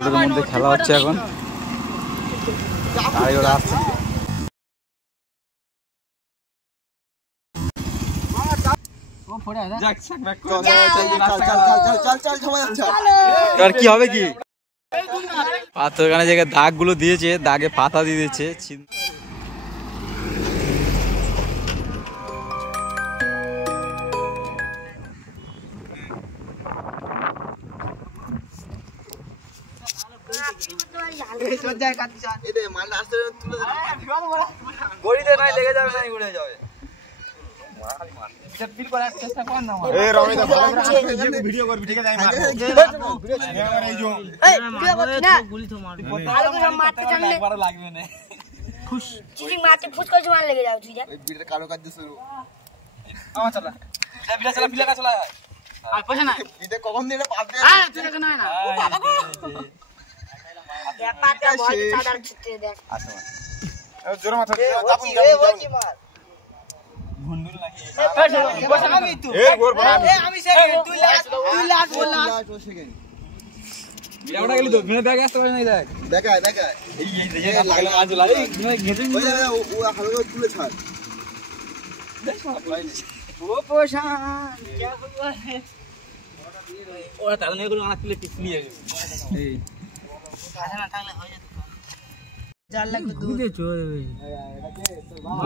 মধ্যে খেলা হচ্ছে এখন। এবার কি হবে কি পাথরখানে জায়গায় দাগ গুলো দিয়েছে, দাগে পাতা দিয়ে দিয়েছে।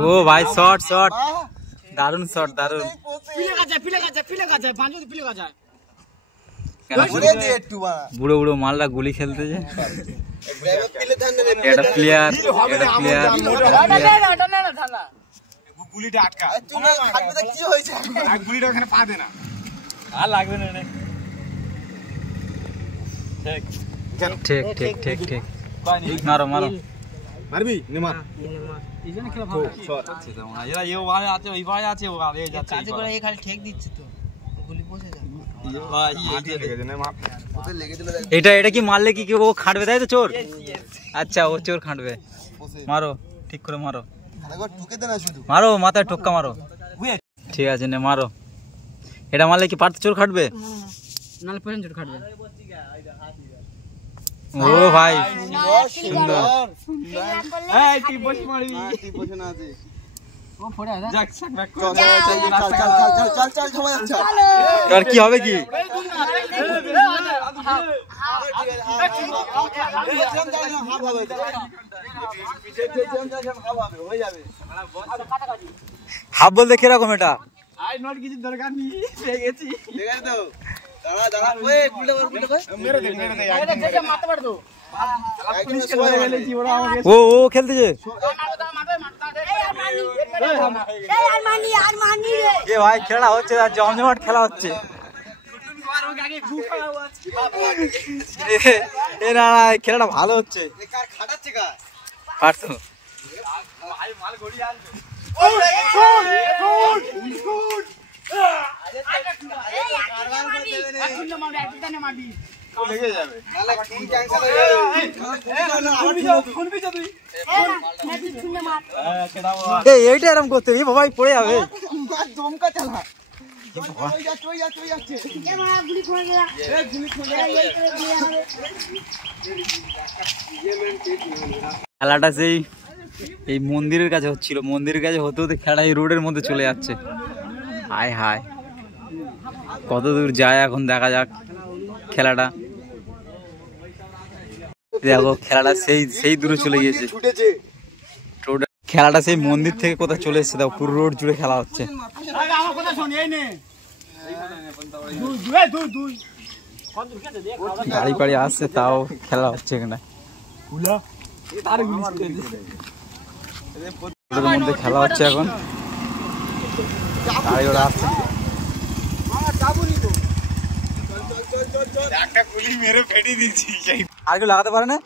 ও ভাই শট শট, দারুন শট, দারুন। বুড়ো বুড়ো মালরা গুলি খেলতেছে। এটা প্লেয়ার, এটা প্লেয়ার। গুলিটা আটকা, কি হয়েছে? গুলিটা ওখানে পা দে না, আর লাগবে না। ঠিক ঠিক ঠিক ঠিক, মারো মারো, মারবি নে মার। এইখানে খেলা ভালো আছে তো, এরা এই ওখানে আছে, ওই ভাই আছে, ও আগে যাচ্ছে। কাজে করে এই খালি ঠেক দিচ্ছে তো, গুলি বসে যায়। ভাই এই লেগে যায় না, মার ওতে লেগে দিলে। এটা কি মারলে কি ও খাটবে, তাই তো? চোর, আচ্ছা ও চোর খাটবে। মারো, ঠিক করে মারো, একবার ঠুকে দে না, শুধু মারো, মাথায় ঠোক্কা মারো। ঠিক আছে নে মারো। এটা মারলে কি পার্থ চোর খাটবে? নালে পেছন চোর খাটবে। ও ভাই সুন্দর। এই তুই বস মারবি, তুই বসে না আছে। ও ফড়ে আয়, যাক সাক ব্যাক কর। চল চল চল চল, এবার কি হবে কি? হাফ বলতে কিরকম এটা? আই নট কিছু দরকার নেই, পেয়ে গেছি। ঠিক আছে তো, দাঁড়া দাঁড়া, ওই গুলে কর, গুলে কর, মেরে দে মেরে দে, আগে থেকে মারতে পার তো। ও ও খেলতেছে। এ ভাই খেলা হচ্ছে, জমজমাট খেলা হচ্ছে। এ না খেলাটা ভালো হচ্ছে। পারতো এইটা এরকম করতে, বাবাই পড়ে যাবে। খেলাটা সেই এই মন্দিরের কাছে হচ্ছিল, মন্দিরের কাছে হতে হতে খেলা এই রোডের মধ্যে চলে যাচ্ছে। হায় হায়, কত দূর যায় এখন দেখা যাক খেলাটা। দেখো খেলাটা সেই দূরে চলে গিয়েছে, খেলাটা সেই মন্দির থেকে কোথায় চলে এসেছে। দেখো পুরো রোড জুড়ে খেলা হচ্ছে। গাড়ি পাড়ি আসছে, তাও খেলা হচ্ছে এখানে। মধ্যে খেলা হচ্ছে এখন। গাড়ি ওরা আসছে, একটা গুলি মেরে ফেটে দিচ্ছি। আর কেউ লাগাতে পারে না।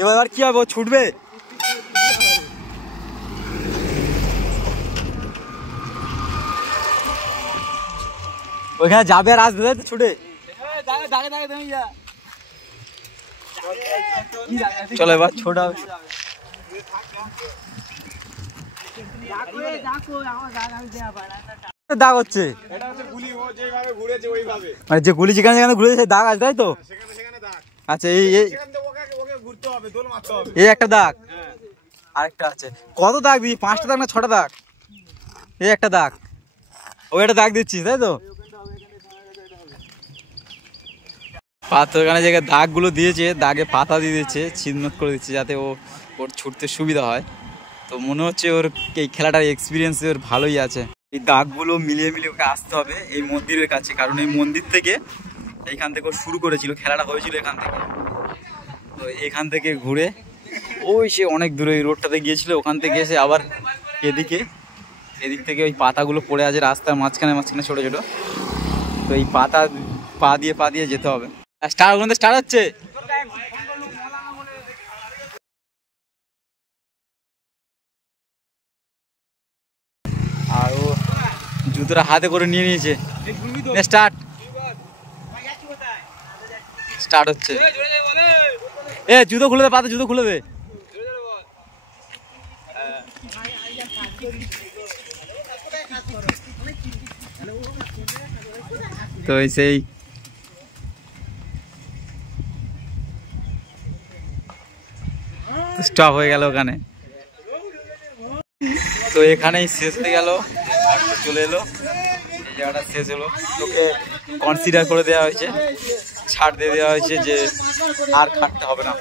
এবার কি হবে, ও ছুটবে। ওইখানে যাবে আর আসবে তো ছুটে। চলো এবার ছোট হবে, দাগ হচ্ছে মানে যে গুলি যেখানে যেখানে ঘুরেছে দাগ আছে, তাই তো? আচ্ছা এই একটা দাগ, আরেকটা আছে। কত দাগ দিই? 5টা দাগ না 6টা দাগ? এই একটা দাগ, ওই একটা দাগ দিচ্ছিস তাই তো? পাথরখানে জায়গায় দাগগুলো দিয়েছে, দাগে পাতা দিয়ে দিচ্ছে, ছিন্নক করে দিচ্ছে যাতে ওর ছুটতে সুবিধা হয়। তো মনে হচ্ছে ওর এই খেলাটার এক্সপিরিয়েন্স ওর ভালোই আছে। এই দাগগুলো মিলিয়ে মিলিয়ে ওকে আসতে হবে এই মন্দিরের কাছে, কারণ এই মন্দির থেকে এইখান থেকে ও শুরু করেছিল, খেলাটা হয়েছিল এখান থেকে। তো এখান থেকে ঘুরে ওই সে অনেক দূরে এই রোডটাতে গিয়েছিল, ওখান থেকে এসে আবার এদিক থেকে ওই পাতাগুলো পড়ে আছে রাস্তার মাঝখানে ছোটো ছোটো। তো এই পাতা পা দিয়ে যেতে হবে। ওখান থেকে স্টার্ট হচ্ছে। আর ও জুতোটা হাতে করে নিয়ে নিয়েছে। স্টার্ট হচ্ছে। এ জুতো খুলে দে, পাতা জুতো খুলে দে। তো সেই স্টপ হয়ে গেল ওখানে। তো এখানেই শেষ হয়ে গেল, চলে এলো, এই জায়গাটা শেষ হলো। তোকে কনসিডার করে দেওয়া হয়েছে, ছাড় দিয়ে দেওয়া হয়েছে যে আর খাটতে হবে না।